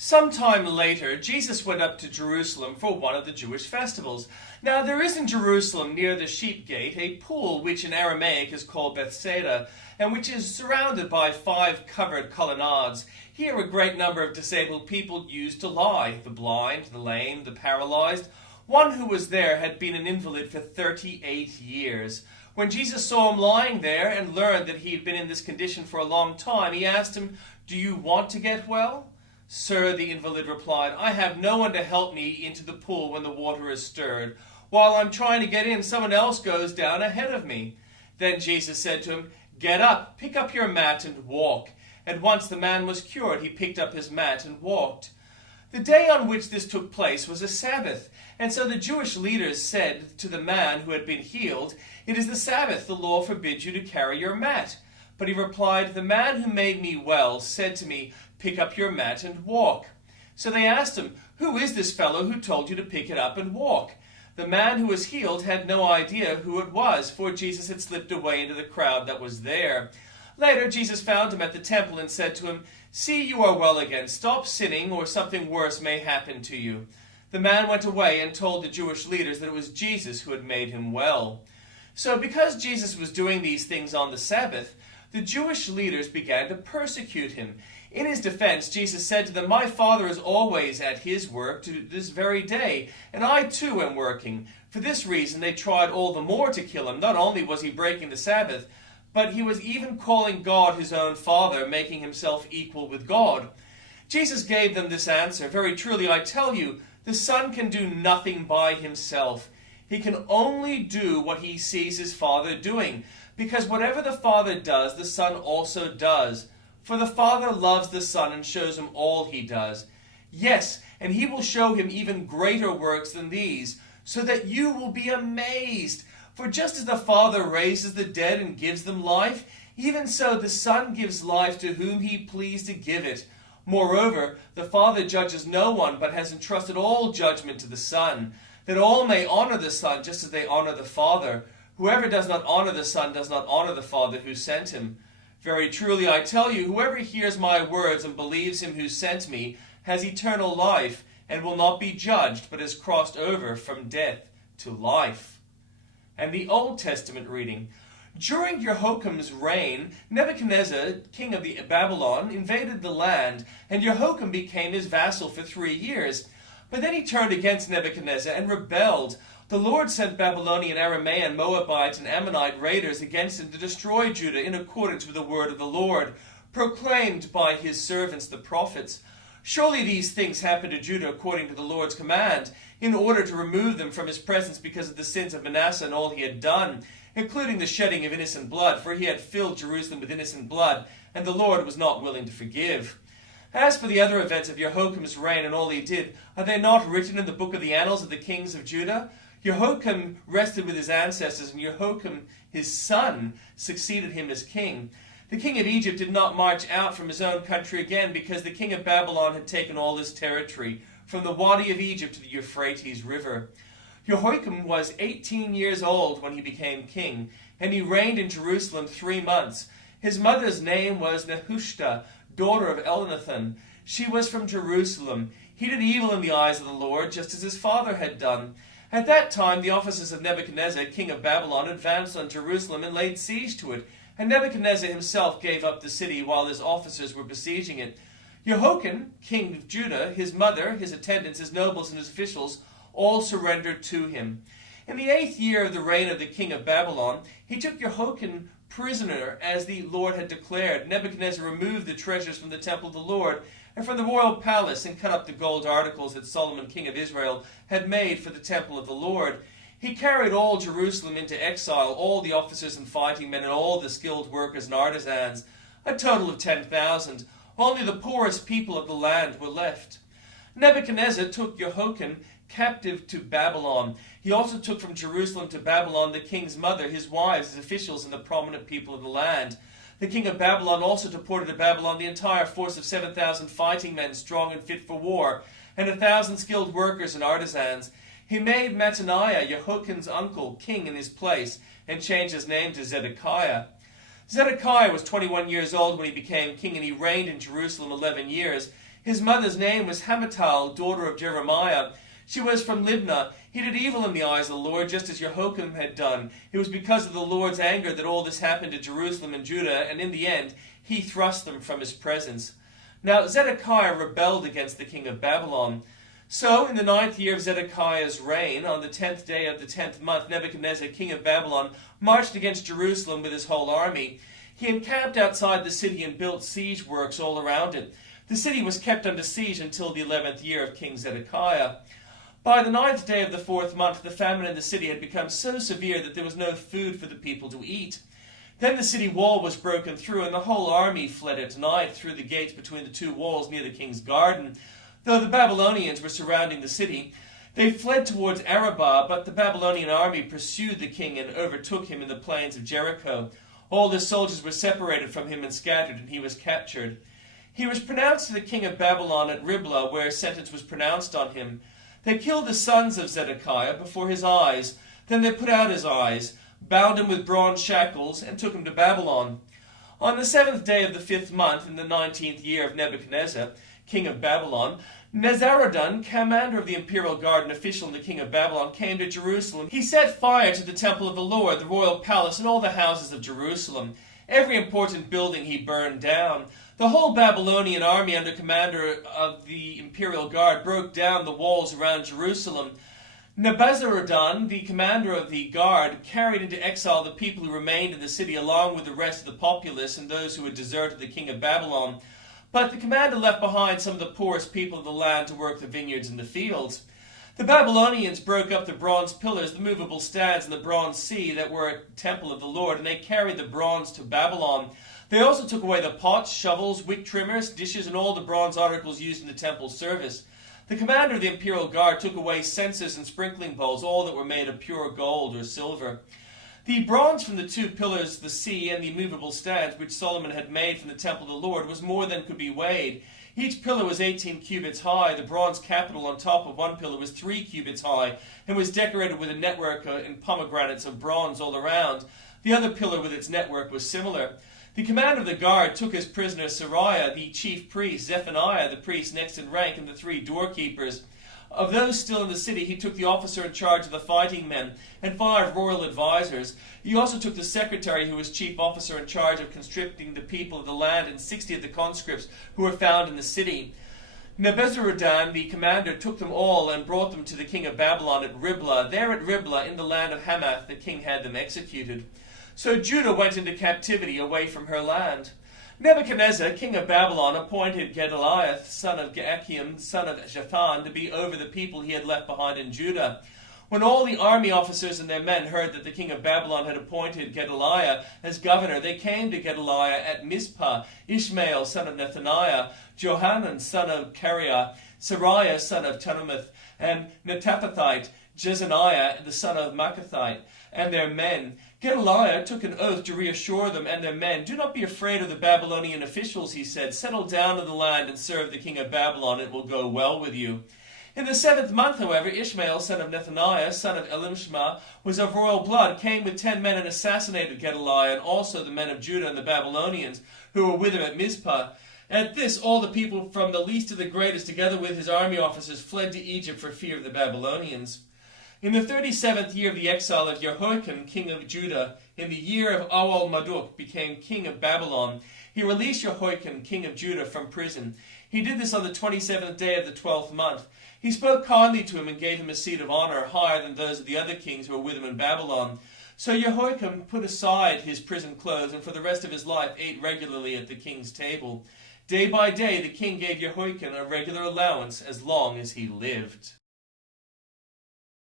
Sometime later, Jesus went up to Jerusalem for one of the Jewish festivals. Now there is in Jerusalem near the sheep gate a pool which in Aramaic is called Bethsaida, and which is surrounded by 5 covered colonnades. Here a great number of disabled people used to lie, the blind, the lame, the paralyzed. One who was there had been an invalid for 38 years. When Jesus saw him lying there and learned that he had been in this condition for a long time, he asked him, "Do you want to get well?" "Sir," the invalid replied, "I have no one to help me into the pool when the water is stirred. While I'm trying to get in, someone else goes down ahead of me." Then Jesus said to him, "Get up, pick up your mat and walk." At once the man was cured. He picked up his mat and walked. The day on which this took place was a Sabbath, and so the Jewish leaders said to the man who had been healed, "It is the Sabbath, the law forbids you to carry your mat." But he replied, "The man who made me well said to me, 'Pick up your mat and walk.'" So they asked him, "Who is this fellow who told you to pick it up and walk?" The man who was healed had no idea who it was, for Jesus had slipped away into the crowd that was there. Later, Jesus found him at the temple and said to him, "See, you are well again. Stop sinning, or something worse may happen to you." The man went away and told the Jewish leaders that it was Jesus who had made him well. So because Jesus was doing these things on the Sabbath, the Jewish leaders began to persecute him. In his defense, Jesus said to them, "My Father is always at his work to this very day, and I too am working." For this reason they tried all the more to kill him. Not only was he breaking the Sabbath, but he was even calling God his own Father, making himself equal with God. Jesus gave them this answer, "Very truly I tell you, the Son can do nothing by himself. He can only do what he sees his Father doing, because whatever the Father does, the Son also does. For the Father loves the Son and shows him all he does. Yes, and he will show him even greater works than these, so that you will be amazed. For just as the Father raises the dead and gives them life, even so the Son gives life to whom he pleased to give it. Moreover, the Father judges no one, but has entrusted all judgment to the Son, that all may honor the Son just as they honor the Father. Whoever does not honor the Son does not honor the Father who sent him. Very truly I tell you, whoever hears my words and believes him who sent me has eternal life, and will not be judged, but has crossed over from death to life." And the Old Testament reading. During Jehoiakim's reign, Nebuchadnezzar, king of Babylon, invaded the land, and Jehoiakim became his vassal for 3 years. But then he turned against Nebuchadnezzar and rebelled. The Lord sent Babylonian, Aramaean, Moabite, and Ammonite raiders against him to destroy Judah in accordance with the word of the Lord, proclaimed by his servants the prophets. Surely these things happened to Judah according to the Lord's command, in order to remove them from his presence because of the sins of Manasseh and all he had done, including the shedding of innocent blood, for he had filled Jerusalem with innocent blood, and the Lord was not willing to forgive. As for the other events of Jehoiakim's reign and all he did, are they not written in the book of the annals of the kings of Judah? Jehoiakim rested with his ancestors, and Jehoiakim his son succeeded him as king. The king of Egypt did not march out from his own country again, because the king of Babylon had taken all his territory, from the Wadi of Egypt to the Euphrates River. Jehoiakim was 18 years old when he became king, and he reigned in Jerusalem 3 months. His mother's name was Nehushta, daughter of Elnathan. She was from Jerusalem. He did evil in the eyes of the Lord, just as his father had done. At that time the officers of Nebuchadnezzar, king of Babylon, advanced on Jerusalem and laid siege to it, and Nebuchadnezzar himself gave up the city while his officers were besieging it. Jehoiakim, king of Judah, his mother, his attendants, his nobles, and his officials all surrendered to him. In the 8th year of the reign of the king of Babylon, he took Jehoiakim prisoner, as the Lord had declared. Nebuchadnezzar removed the treasures from the temple of the Lord and from the royal palace, and cut up the gold articles that Solomon king of Israel had made for the temple of the Lord. He carried all Jerusalem into exile, all the officers and fighting men, and all the skilled workers and artisans, a total of 10,000. Only the poorest people of the land were left. Nebuchadnezzar took Jehoiakim captive to Babylon. He also took from Jerusalem to Babylon the king's mother, his wives, his officials, and the prominent people of the land. The king of Babylon also deported to Babylon the entire force of 7,000 fighting men, strong and fit for war, and 1,000 skilled workers and artisans. He made Mattaniah, Jehoiakim's uncle, king in his place, and changed his name to Zedekiah. Zedekiah was 21 years old when he became king, and he reigned in Jerusalem 11 years. His mother's name was Hamutal, daughter of Jeremiah. She was from Libnah. He did evil in the eyes of the Lord, just as Jehoiakim had done. It was because of the Lord's anger that all this happened to Jerusalem and Judah, and in the end he thrust them from his presence. Now Zedekiah rebelled against the king of Babylon. So in the 9th year of Zedekiah's reign, on the 10th day of the 10th month, Nebuchadnezzar, king of Babylon, marched against Jerusalem with his whole army. He encamped outside the city and built siege works all around it. The city was kept under siege until the 11th year of King Zedekiah. By the 9th day of the 4th month, the famine in the city had become so severe that there was no food for the people to eat. Then the city wall was broken through, and the whole army fled at night through the gates between the two walls near the king's garden. Though the Babylonians were surrounding the city, they fled towards Arabah, but the Babylonian army pursued the king and overtook him in the plains of Jericho. All the soldiers were separated from him and scattered, and he was captured. He was pronounced to the king of Babylon at Riblah, where sentence was pronounced on him. They killed the sons of Zedekiah before his eyes. Then they put out his eyes, bound him with bronze shackles, and took him to Babylon. On the 7th day of the 5th month, in the 19th year of Nebuchadnezzar, king of Babylon, Nebuzaradan, commander of the imperial guard and official in the king of Babylon, came to Jerusalem. He set fire to the temple of the Lord, the royal palace, and all the houses of Jerusalem. Every important building he burned down. The whole Babylonian army under commander of the imperial guard broke down the walls around Jerusalem. Nebuzaradan, the commander of the guard, carried into exile the people who remained in the city along with the rest of the populace and those who had deserted the king of Babylon. But the commander left behind some of the poorest people of the land to work the vineyards and the fields. The Babylonians broke up the bronze pillars, the movable stands, and the bronze sea that were at the temple of the Lord, and they carried the bronze to Babylon. They also took away the pots, shovels, wick trimmers, dishes, and all the bronze articles used in the temple service. The commander of the imperial guard took away censers and sprinkling bowls, all that were made of pure gold or silver. The bronze from the two pillars, the sea, and the movable stands, which Solomon had made from the temple of the Lord, was more than could be weighed. Each pillar was 18 cubits high. The bronze capital on top of one pillar was 3 cubits high, and was decorated with a network and pomegranates of bronze all around. The other pillar with its network was similar. The commander of the guard took as prisoners Sariah, the chief priest, Zephaniah, the priest next in rank, and the 3 doorkeepers. Of those still in the city, he took the officer in charge of the fighting men and 5 royal advisers. He also took the secretary, who was chief officer in charge of conscripting the people of the land, and 60 of the conscripts who were found in the city. Nebuzaradan, the commander, took them all and brought them to the king of Babylon at Riblah. There at Riblah, in the land of Hamath, the king had them executed. So Judah went into captivity away from her land. Nebuchadnezzar, king of Babylon, appointed Gedaliah, son of Joachim, son of Shaphan, to be over the people he had left behind in Judah. When all the army officers and their men heard that the king of Babylon had appointed Gedaliah as governor, they came to Gedaliah at Mizpah, Ishmael, son of Nethaniah, Johanan, son of Kareah, Sariah, son of Tanumeth, and Netaphathite, Jezaniah, the son of Maccathite, and their men. Gedaliah took an oath to reassure them and their men. "Do not be afraid of the Babylonian officials," he said. "Settle down in the land and serve the king of Babylon. It will go well with you." In the 7th month, however, Ishmael, son of Nethaniah, son of Elimshma, was of royal blood, came with 10 men and assassinated Gedaliah, and also the men of Judah and the Babylonians, who were with him at Mizpah. At this, all the people from the least to the greatest, together with his army officers, fled to Egypt for fear of the Babylonians. In the 37th year of the exile of Jehoiakim, king of Judah, in the year of Awal-Maduk, became king of Babylon, he released Jehoiakim, king of Judah, from prison. He did this on the 27th day of the 12th month. He spoke kindly to him and gave him a seat of honor, higher than those of the other kings who were with him in Babylon. So Jehoiakim put aside his prison clothes, and for the rest of his life ate regularly at the king's table. Day by day the king gave Jehoiakim a regular allowance as long as he lived.